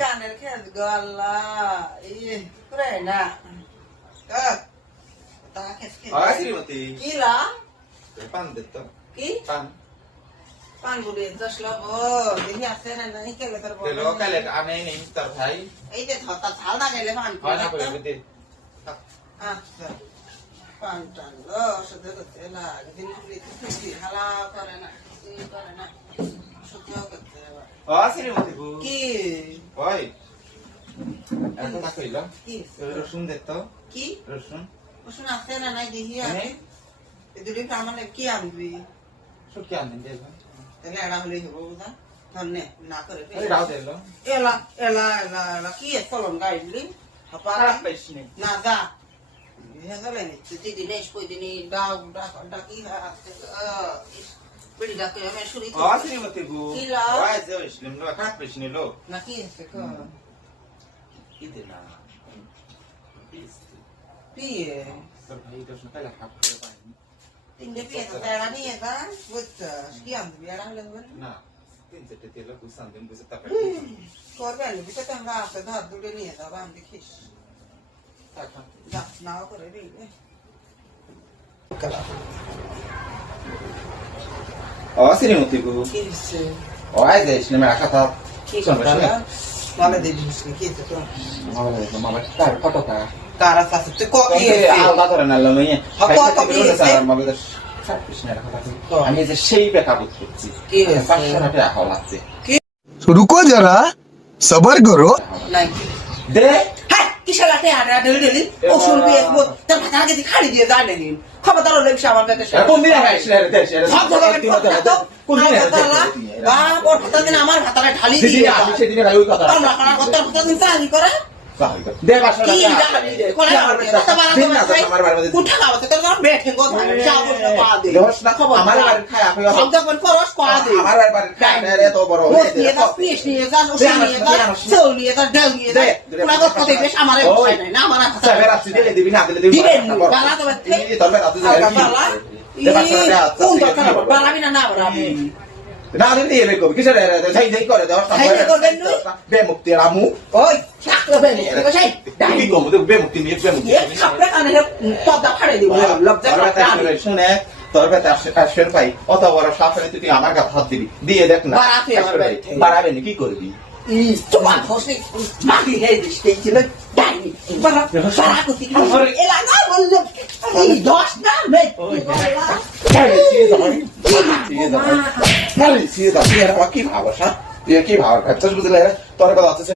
কানের খেজ গল্লা এই করে না তা খেজ খেজ শ্রীমতী কি লা পান দিত কি পান পান বলে দশলা বো দেখি আছে না নাই কেলে তোর বল তেলো কালে আনে নেই তোর ভাই এই যে ধতা ঝাল না গেলে পান হয় না করে দিতে আচ্ছা পান টান লো শুধু করতে লাগে দিন পুরি খুশি হালা করে না সহ্য করতে শ্রীমতী গো কি ওই এত না কইলো কি রসুন দিত কি রসুন রসুন আছে না নাই দেখি আছে এই দুটি আমার কি আনবি শুকি আনবেন দেব তাহলে এড়া হলেই হবো বুঝা ধন্যে না করে এই রাও দিল এলা এলা এলা এলা কি ফলন গাইলি হাপা খারাপ পাইছ নি না দা হেজালে নি তুই দিনেশ কই দিনি ডাউ ডাকি বিড়ি ডাকে আমি শুরি শ্রীমতী গো কি লা? ওই যে ইসলাম লো খারাপ পাইছ নি লো না কি আছে কো কি দে না পিয়ে তোর ভাই রসুন কালে হাফ করে পাই তিনটে পিয়ে তো এড়া নিয়ে দা বুঝছস কি আনবি এড়া হলে না তিন চারটে তেল বুঝান দিন বুঝে তারপর করবে আনবি তো আমরা আছে ধর দুটো নিয়ে যাবো আমি দেখিস এখন যা নাও করে রে শ্রীমতী গো কি হচ্ছে ওই যে ইসলাম রাখা था কি করবা মালে দে দিস কি তো মামা তার ফটোটা কারা সাথে তুই কো কি আলাদা করে না লমি কত আমি যে সেই বেকা করছি কি হয়েছে 500 টাকা রাখা লাগবে रुको जरा सबर करो নাই দে হ্যাঁ কিসের লাটে আড়া ডেলি ও শুনবি একবো তার ভাতা আগে খালি দিয়ে যায় নাকি খবরদার হলে আমার কাছে কোন দিন আইছ রে দেশ সব জায়গায় কোন দিন বা ওর ভাতা দিন আমার ভাতাটা ঢালি দিদি দিয়ে আমি সেদিন ওই কথা তোমরা কোন কথা ভাতা দিন চাই করে দে 500 কি টাকা জানি রে কোন আমার বাড়ি উঠা গাওতে তোর বেঠে গো যাও পা দে দোষ না খবর আমার বাড়ি খায় আপনি সব যখন করস পা দে আমার বাড়ি খায় না রে তো বড় ওই নিয়ে যা পিস নিয়ে যা ওষুধ নিয়ে যা চল নিয়ে যা ঢেল নিয়ে যা কোন কথা বেশ আমার ভাষায় নাই না আমার ভাষা সাহেব রাত্রি দিলে দিবি না দিলে দিবি দিবেন বালা তো এই তবে রাত্রি দিলে কোন দরকার বাড়াবি না না বাড়াবি না দিলে এবে কবি কিসের যাই যাই করে দেওয়ার বে মুক্তি রামু ওই ছাত্র বেনি তো সেই কি কম বে মুক্তি নিয়ে বে মুক্তি এক ছাপে কানে পর্দা ফাড়ে দিব লজ্জা করে শুনে তোর বেটা আসের ভাই অত বড় সাফরে তুই আমার কাছে হাত দিবি দিয়ে দেখ না বাড়াবে না কি করবি তোমার হোসে মাগি হে দিতে ছিল ডাইনি বাবা সারা কুতি এলা না বললো এই 10 না মে কি ভাবসা কি ভাব বুঝলে তোর কথা